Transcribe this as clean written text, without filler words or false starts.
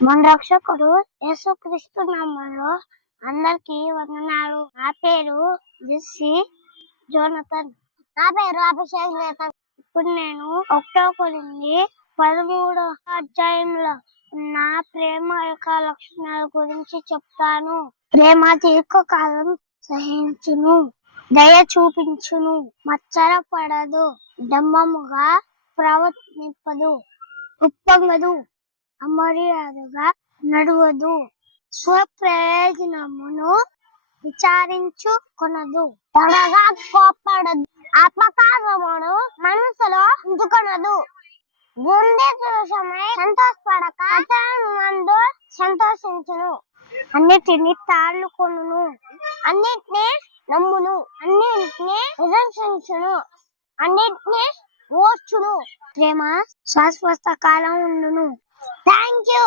మన రక్షకుడు యేసుక్రీస్తు నామములో అందరికీ వందనాలు. నా పేరు జెస్సీ జోనథన్. నా పేరు అభిషేక్. ఇప్పుడు నేను 1 కొరింథీ 13 అధ్యాయంలో ఉన్న ప్రేమ యొక్క లక్షణాల గురించి చెప్తాను. ప్రేమ దీర్ఘకాలం సహించును, దయ చూపించును, మత్సరపడదు, డంబముగా ప్రవర్తింపదు, ఉప్పొంగదు, అమర్యాదగా నడువదు, స్వప్రయోజనమును విచారించుకొనదు, త్వరగా కోప్పడదు, అపకారమును మనసులో ఉంచుకొనదు, గుండె దోషమై సంతోషపడక నందు సంతోషించును, అన్నిటిని తాళుకొనును, అన్నిటిని నమ్మును, అన్నిటిని నిరీక్షించును, అన్నిటిని ఓర్చును. ప్రేమ శాశ్వత కాలం ఉండును. Thank you.